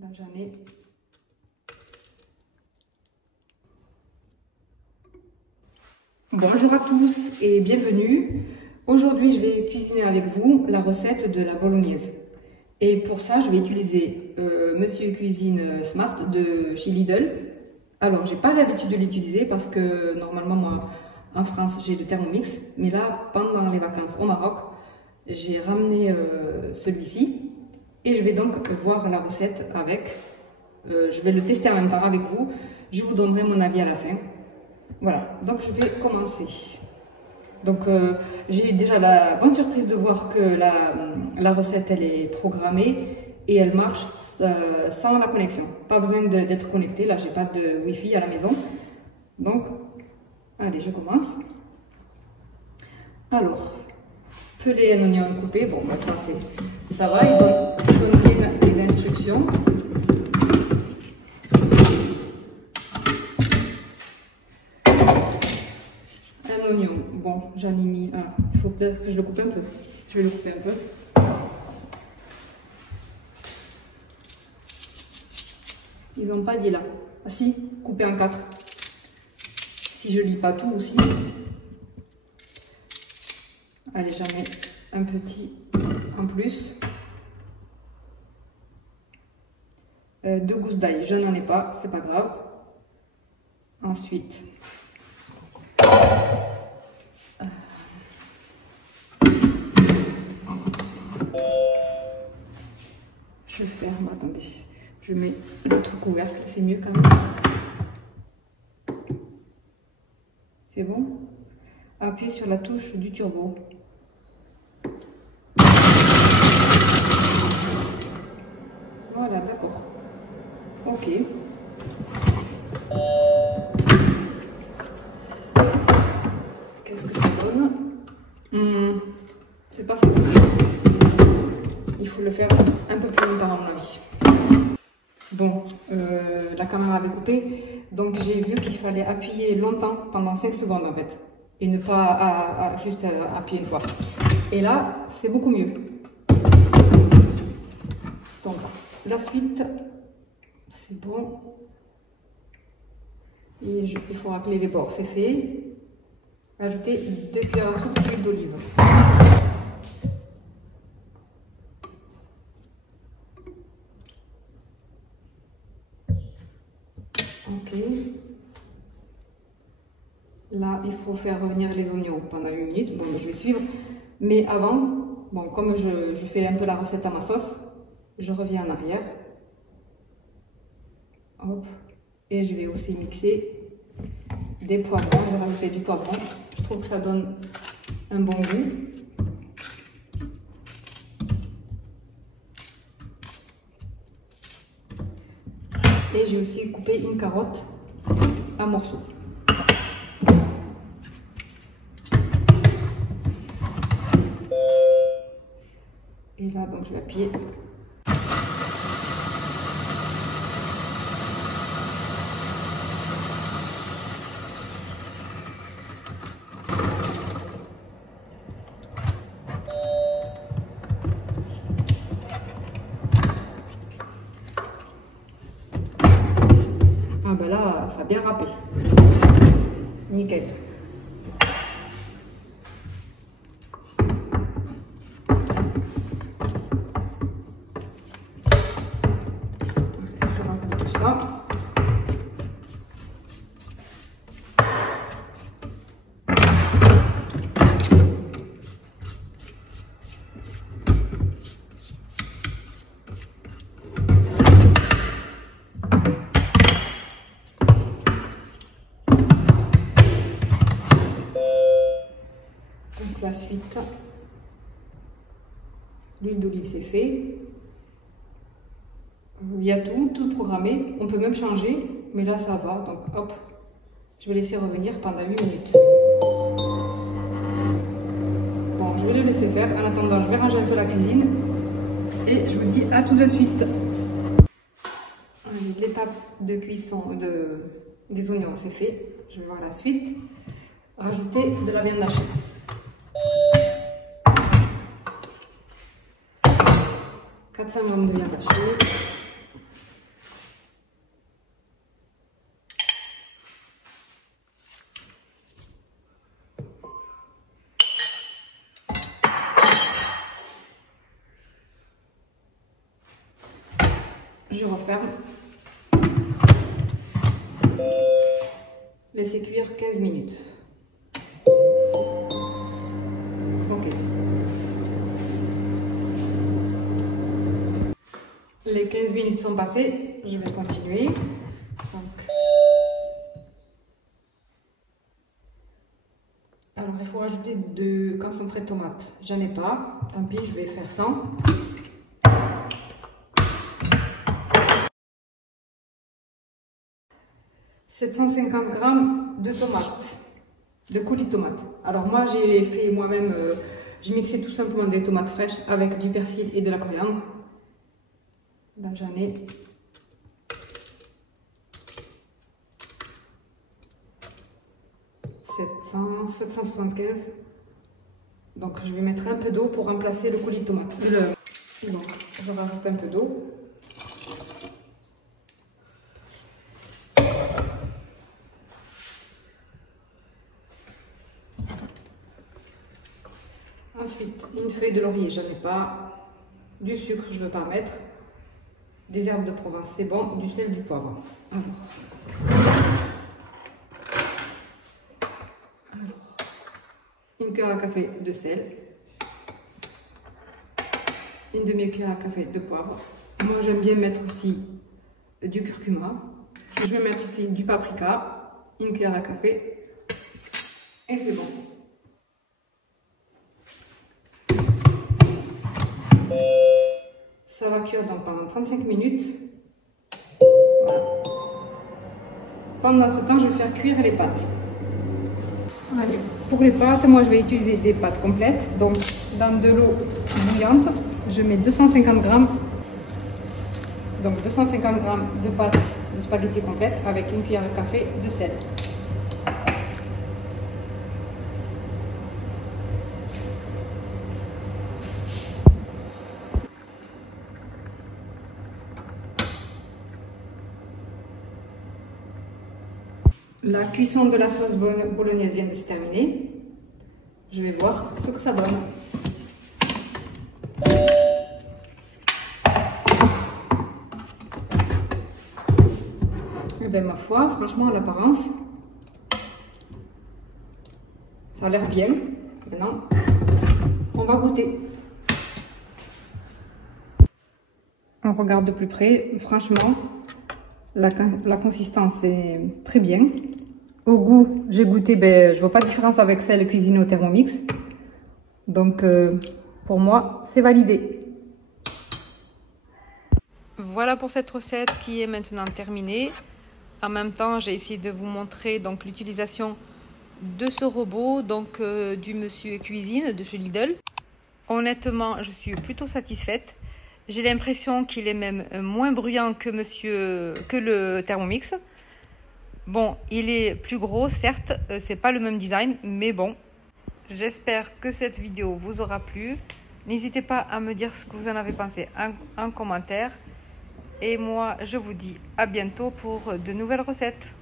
Là, j'en ai. Bonjour à tous et bienvenue. Aujourd'hui, je vais cuisiner avec vous la recette de la bolognaise. Et pour ça, je vais utiliser Monsieur Cuisine Smart de chez Lidl. Alors, j'ai pas l'habitude de l'utiliser parce que normalement, moi, en France, j'ai le Thermomix. Mais là, pendant les vacances au Maroc, j'ai ramené celui-ci. Et je vais donc voir la recette avec. Je vais le tester en même temps avec vous. Je vous donnerai mon avis à la fin. Voilà, donc je vais commencer. Donc j'ai eu déjà la bonne surprise de voir que la recette elle est programmée et elle marche sans la connexion. Pas besoin d'être connecté, là j'ai pas de Wi-Fi à la maison. Donc, allez, je commence. Alors, peler un oignon coupé, bon bah, ça va, il donne bien les instructions. Un oignon, bon, j'en ai mis un. Il faut peut-être que je le coupe un peu. Je vais le couper un peu. Ils n'ont pas dit là. Ah si, couper en 4. Si je lis pas tout aussi. Allez, j'en mets un petit en plus. 2 gousses d'ail, je n'en ai pas, c'est pas grave. Ensuite, je ferme, attendez, je mets l'autre couvercle, c'est mieux quand même. C'est bon? Appuyez sur la touche du turbo. Voilà, d'accord. Ok. Qu'est-ce que ça donne? C'est pas ça. Il faut le faire un peu plus longtemps à mon avis. Bon, la caméra avait coupé, donc j'ai vu qu'il fallait appuyer longtemps, pendant 5 secondes en fait, et ne pas juste appuyer une fois. Et là, c'est beaucoup mieux. Donc, la suite, c'est bon. Et juste, il faut racler les bords, c'est fait. Ajouter 2 cuillères à soupe d'huile d'olive. Ok. Là, il faut faire revenir les oignons pendant 1 minute. Bon, je vais suivre. Mais avant, bon, comme je fais un peu la recette à ma sauce, je reviens en arrière. Hop. Et je vais aussi mixer des poivrons. Je vais rajouter du poivron. Je trouve que ça donne un bon goût. Et j'ai aussi coupé une carotte en morceaux. Et là, donc, je vais appuyer. Ah ben là, ça a bien râpé. Nickel. Je râpe tout ça. La suite, l'huile d'olive c'est fait, il y a tout programmé, on peut même changer, mais là ça va, donc hop, je vais laisser revenir pendant 8 minutes. Bon, je vais le laisser faire, en attendant je vais ranger un peu la cuisine, et je vous dis à tout de suite. L'étape de cuisson des oignons c'est fait, je vais voir la suite. Rajouter de la viande hachée. « 400 g de viande hachée. je referme. Laissez cuire 15 minutes. Ok. Les 15 minutes sont passées, je vais continuer. Alors il faut rajouter de concentré de tomate. J'en ai pas, tant pis, je vais faire sans. « 750 g de tomates, de coulis de tomates. Alors moi j'ai fait moi-même, j'ai mixé tout simplement des tomates fraîches avec du persil et de la coriandre. Là j'en ai 775. Donc je vais mettre un peu d'eau pour remplacer le coulis de tomate. Donc je rajoute un peu d'eau. Ensuite, une feuille de laurier, j'en ai pas. Du sucre, je ne veux pas mettre. Des herbes de Provence, c'est bon. Du sel, du poivre. Alors, une cuillère à café de sel. Une demi-cuillère à café de poivre. Moi, j'aime bien mettre aussi du curcuma. Je vais mettre aussi du paprika. Une cuillère à café. Et c'est bon. Ça va cuire donc pendant 35 minutes. Voilà. Pendant ce temps, je vais faire cuire les pâtes. Allez, pour les pâtes, moi je vais utiliser des pâtes complètes. Donc dans de l'eau bouillante, je mets 250 g. Donc 250 g de pâtes de spaghetti complètes avec une cuillère à café de sel. La cuisson de la sauce bolognaise vient de se terminer. Je vais voir ce que ça donne. Et bien ma foi, franchement à l'apparence, ça a l'air bien. Maintenant, on va goûter. On regarde de plus près. Franchement, la consistance est très bien. Au goût, j'ai goûté, je ne vois pas de différence avec celle cuisinée au Thermomix. Donc, pour moi, c'est validé. Voilà pour cette recette qui est maintenant terminée. En même temps, j'ai essayé de vous montrer donc l'utilisation de ce robot, donc du Monsieur Cuisine de chez Lidl. Honnêtement, je suis plutôt satisfaite. J'ai l'impression qu'il est même moins bruyant que le Thermomix. Bon, il est plus gros, certes, c'est pas le même design, mais bon. J'espère que cette vidéo vous aura plu. N'hésitez pas à me dire ce que vous en avez pensé en commentaire. Et moi, je vous dis à bientôt pour de nouvelles recettes.